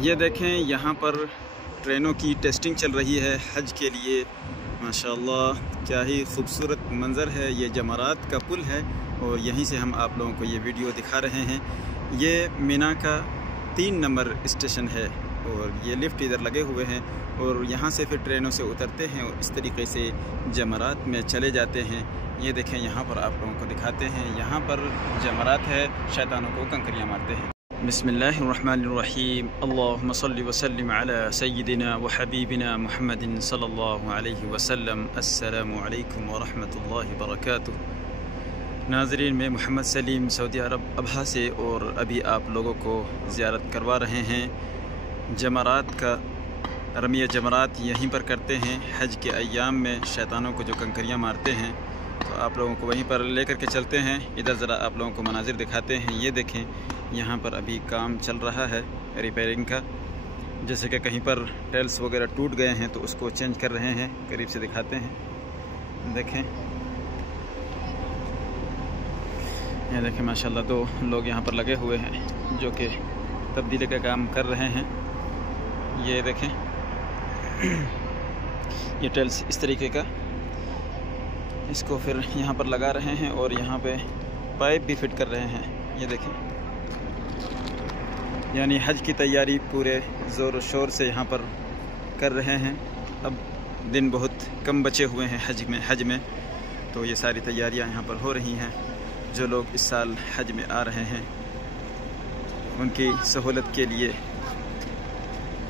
ये देखें, यहाँ पर ट्रेनों की टेस्टिंग चल रही है हज के लिए। माशाल्लाह, क्या ही खूबसूरत मंज़र है। ये जमरात का पुल है और यहीं से हम आप लोगों को ये वीडियो दिखा रहे हैं। ये मिना का 3 नंबर स्टेशन है और ये लिफ्ट इधर लगे हुए हैं और यहाँ से फिर ट्रेनों से उतरते हैं और इस तरीके से जमरात में चले जाते हैं। ये देखें, यहाँ पर आप लोगों को दिखाते हैं। यहाँ पर जमरात है, शैतानों को कंकरियाँ मारते हैं। बिस्मिल्लाहिर्रहमानिर्रहीम। अल्लाहुम्मा सल्लि व सल्लिम अला सय्यिदिना व हबीबिना मुहम्मदिन सल्लल्लाहु अलैहि वसल्लम। अस्सलामु अलैकुम व रहमतुल्लाहि व बरकातुहू। नाज़रीन, मैं मोहम्मद सलीम सऊदी अरब अबहा से और अभी आप लोगों को ज़ियारत करवा रहे हैं। जमरात का रमिया जमरात यहीं पर करते हैं। हज के अय्याम में शैतानों को जो कंकरियाँ मारते हैं, तो आप लोगों को वहीं पर लेकर के चलते हैं। इधर ज़रा आप लोगों को मनाजिर दिखाते हैं। ये देखें, यहाँ पर अभी काम चल रहा है रिपेयरिंग का। जैसे कि कहीं पर टाइल्स वगैरह टूट गए हैं तो उसको चेंज कर रहे हैं। करीब से दिखाते हैं। देखें, ये देखें माशाल्लाह, 2 लोग यहाँ पर लगे हुए हैं जो कि तब्दीली का काम कर रहे हैं। ये देखें, ये टाइल्स इस तरीके का, इसको फिर यहाँ पर लगा रहे हैं और यहाँ पे पाइप भी फिट कर रहे हैं। ये देखें, यानी हज की तैयारी पूरे ज़ोर शोर से यहाँ पर कर रहे हैं। अब दिन बहुत कम बचे हुए हैं हज में, तो ये सारी तैयारियाँ यहाँ पर हो रही हैं। जो लोग इस साल हज में आ रहे हैं उनकी सहूलत के लिए,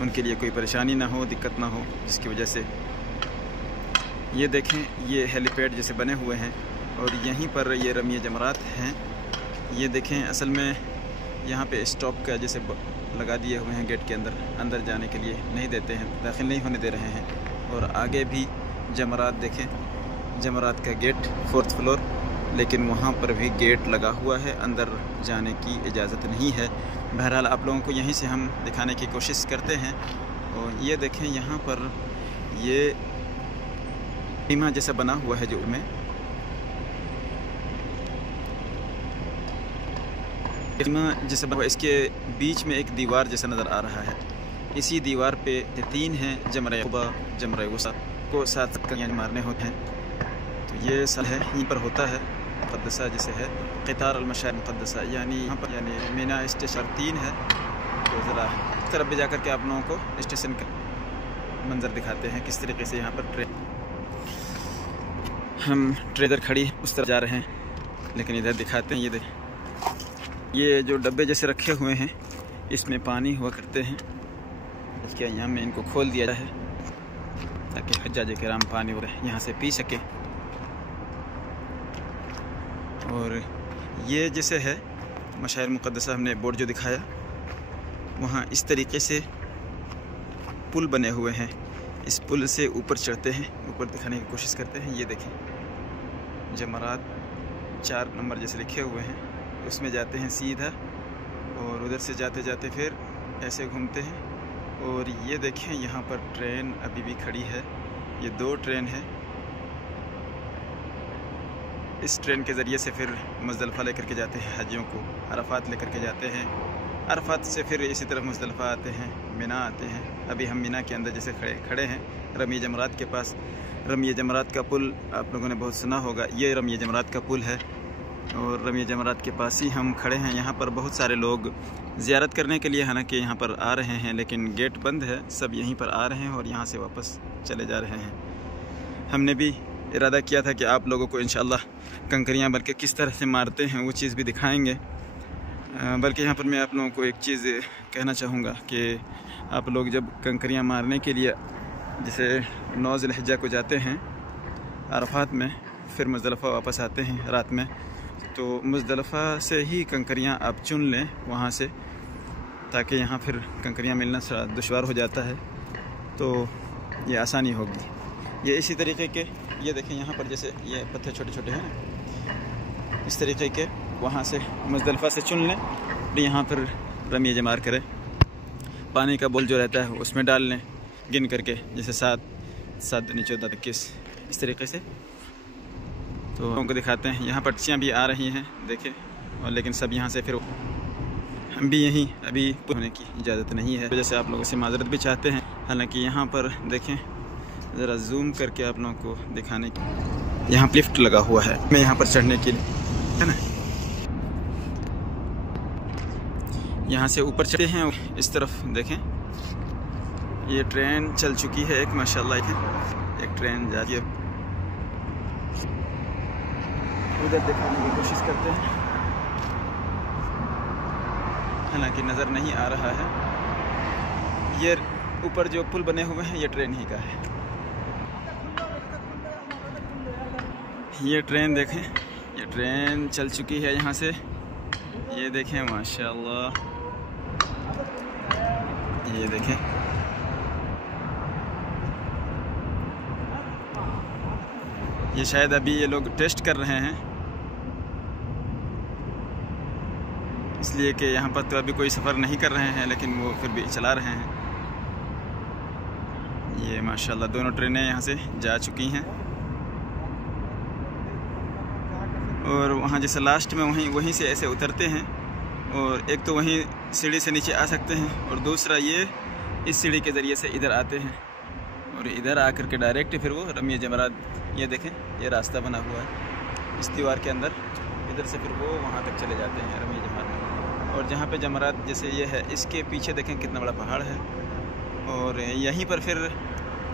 उनके लिए कोई परेशानी ना हो, दिक्कत ना हो, जिसकी वजह से ये देखें, ये हेलीपैड जैसे बने हुए हैं और यहीं पर ये रमिया जमरात हैं। ये देखें, असल में यहाँ पे स्टॉप का जैसे लगा दिए हुए हैं गेट के अंदर जाने के लिए नहीं देते हैं, दाखिल नहीं होने दे रहे हैं। और आगे भी जमरात देखें, जमरात का गेट 4th फ्लोर, लेकिन वहाँ पर भी गेट लगा हुआ है, अंदर जाने की इजाज़त नहीं है। बहरहाल आप लोगों को यहीं से हम दिखाने की कोशिश करते हैं। और ये देखें, यहाँ पर ये टीमा जैसा बना हुआ है जो में जैसे इसके बीच में एक दीवार जैसा नज़र आ रहा है। इसी दीवार पे 3 हैं जमरा क़ुबा, जमरा वुस्ता को 7 कंकरियाँ मारने होते हैं। तो ये सल है, यहीं पर होता है मुक़द्दसा जिसे है क़ितार अल-मशार मुक़द्दसा, यानी यहाँ पर यानी मीना स्टेशन 3 है। तो ज़रा इस तरफ भी जाकर के आप लोगों को स्टेशन का मंज़र दिखाते हैं, किस तरीके से यहाँ पर हम ट्रेलर खड़ी उस तरफ जा रहे हैं, लेकिन इधर दिखाते हैं। ये देखें, ये जो डब्बे जैसे रखे हुए हैं, इसमें पानी हुआ करते हैं। इसके यहाँ में इनको खोल दिया है ताकि हज्जाज किराम पानी यहाँ से पी सके। और ये जैसे है मशाइर मुक़द्दसा, हमने बोर्ड जो दिखाया, वहाँ इस तरीके से पुल बने हुए हैं। इस पुल से ऊपर चढ़ते हैं, ऊपर दिखाने की कोशिश करते हैं। ये देखें, जमरात 4 नंबर जैसे लिखे हुए हैं, उसमें जाते हैं सीधा और उधर से जाते जाते फिर ऐसे घूमते हैं। और ये देखें, यहाँ पर ट्रेन अभी भी खड़ी है। ये 2 ट्रेन है। इस ट्रेन के ज़रिए से फिर मुज़दलिफ़ा लेकर के जाते हैं हाजियों को, अरफात लेकर के जाते हैं। अरफात से फिर इसी तरफ मुज़दलिफ़ा आते हैं, मिना आते हैं। अभी हम मिना के अंदर जैसे खड़े हैं रमिया जमरात के पास। रमिया जमरात का पुल आप लोगों ने बहुत सुना होगा, ये रमिया जमरात का पुल है और रमिया जमरात के पास ही हम खड़े हैं। यहाँ पर बहुत सारे लोग ज़ियारत करने के लिए हालांकि यहाँ पर आ रहे हैं, लेकिन गेट बंद है। सब यहीं पर आ रहे हैं और यहाँ से वापस चले जा रहे हैं। हमने भी इरादा किया था कि आप लोगों को इंशाअल्लाह कंकरियाँ बल्कि किस तरह से मारते हैं वो चीज़ भी दिखाएँगे। बल्कि यहाँ पर मैं आप लोगों को एक चीज़ कहना चाहूँगा कि आप लोग जब कंकरियाँ मारने के लिए जैसे 9 ज़िलहिज्जा को जाते हैं अरफात में, फिर मुज़दलिफ़ा वापस आते हैं रात में, तो मुज़दलिफ़ा से ही कंकरियाँ आप चुन लें वहाँ से, ताकि यहाँ फिर कंकरियाँ मिलना थोड़ा दुश्वार हो जाता है, तो ये आसानी होगी। ये इसी तरीके के, ये देखें यहाँ पर जैसे ये पत्थर छोटे छोटे हैं, इस तरीके के वहाँ से मुज़दलिफ़ा से चुन लें और यहाँ पर रमिया जमार करें। पानी का बोल जो रहता है उसमें डाल लें, गिन करके, जैसे 7, 7, 14, 21, इस तरीके से। तो उनको दिखाते हैं। यहाँ पक्षियाँ भी आ रही हैं देखें, और लेकिन सब यहाँ से फिर हम भी यहीं अभी होने की इजाज़त नहीं है, वजह से आप लोगों से माजरत भी चाहते हैं। हालांकि यहाँ पर देखें, ज़रा जूम करके आप लोगों को दिखाने की, यहाँ लिफ्ट लगा हुआ है मैं यहाँ पर चढ़ने के लिए, है ना। यहाँ से ऊपर चढ़े हैं, इस तरफ देखें ये ट्रेन चल चुकी है एक, माशाल्लाह है एक ट्रेन जा रही है। उधर दिखाने की कोशिश करते हैं, हालांकि नज़र नहीं आ रहा है। ये ऊपर जो पुल बने हुए हैं ये ट्रेन ही का है। ये ट्रेन देखें, ये ट्रेन चल चुकी है यहाँ से, ये देखें माशाल्लाह, ये देखें ये शायद अभी ये लोग टेस्ट कर रहे हैं, इसलिए कि यहाँ पर तो अभी कोई सफ़र नहीं कर रहे हैं, लेकिन वो फिर भी चला रहे हैं। ये माशाल्लाह दोनों ट्रेनें यहाँ से जा चुकी हैं, और वहाँ जैसे लास्ट में वहीं से ऐसे उतरते हैं, और एक तो वहीं सीढ़ी से नीचे आ सकते हैं, और दूसरा ये इस सीढ़ी के ज़रिए से इधर आते हैं, और इधर आकर के डायरेक्ट फिर वो रमी जमरात, ये देखें ये रास्ता बना हुआ है इस दीवार के अंदर, इधर से फिर वो वहाँ तक चले जाते हैं रमी जमरात। और जहाँ पे जमरात जैसे ये है, इसके पीछे देखें कितना बड़ा पहाड़ है, और यहीं पर फिर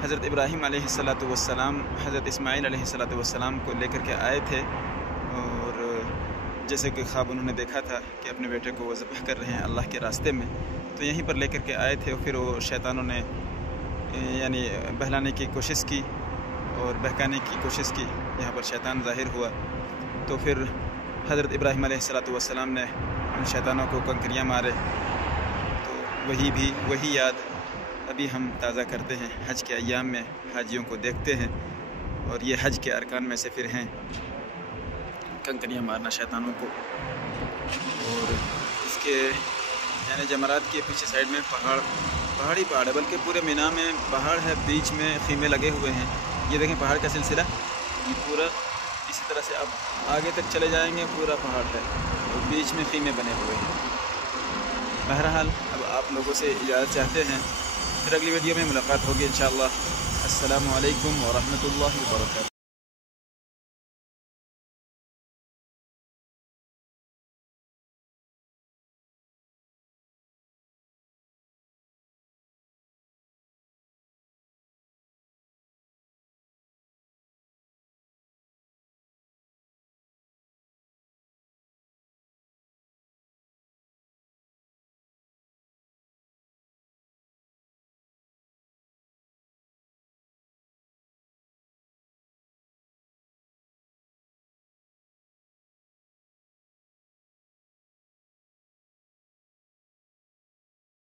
हज़रत इब्राहीम अलैहिस्सलातु वस्सलाम हज़रत इस्माईल अलैहिस्सलातु वस्सलाम को लेकर के आए थे, और जैसे कि ख्वाब उन्होंने देखा था कि अपने बेटे को वो ज़बह कर रहे हैं अल्लाह के रास्ते में, तो यहीं पर लेकर के आए थे। फिर वो शैतानों ने यानी बहलाने की कोशिश की और बहकाने की कोशिश की, यहाँ पर शैतान ज़ाहिर हुआ, तो फिर हज़रत इब्राहीम अलैहिस्सलातु वस्सलाम ने उन शैतानों को कंकरियाँ मारे। तो वही याद अभी हम ताज़ा करते हैं, हज के अय्याम में हाजियों को देखते हैं, और ये हज के अरकान में से फिर हैं कंकरियाँ मारना शैतानों को। और इसके यानी जमरात के पीछे साइड में पहाड़ ही पहाड़ है, बल्कि पूरे मीना में पहाड़ है, बीच में खीमे लगे हुए हैं। ये देखें पहाड़ का सिलसिला, ये पूरा इसी तरह से अब आगे तक चले जाएंगे, पूरा पहाड़ है और बीच में खीमे बने हुए हैं। बहरहाल अब आप लोगों से इजाज़त चाहते हैं, फिर अगली वीडियो में मुलाकात होगी इंशाअल्लाह। अस्सलामु अलैकुम व रहमतुल्लाहि व बरकातुहू।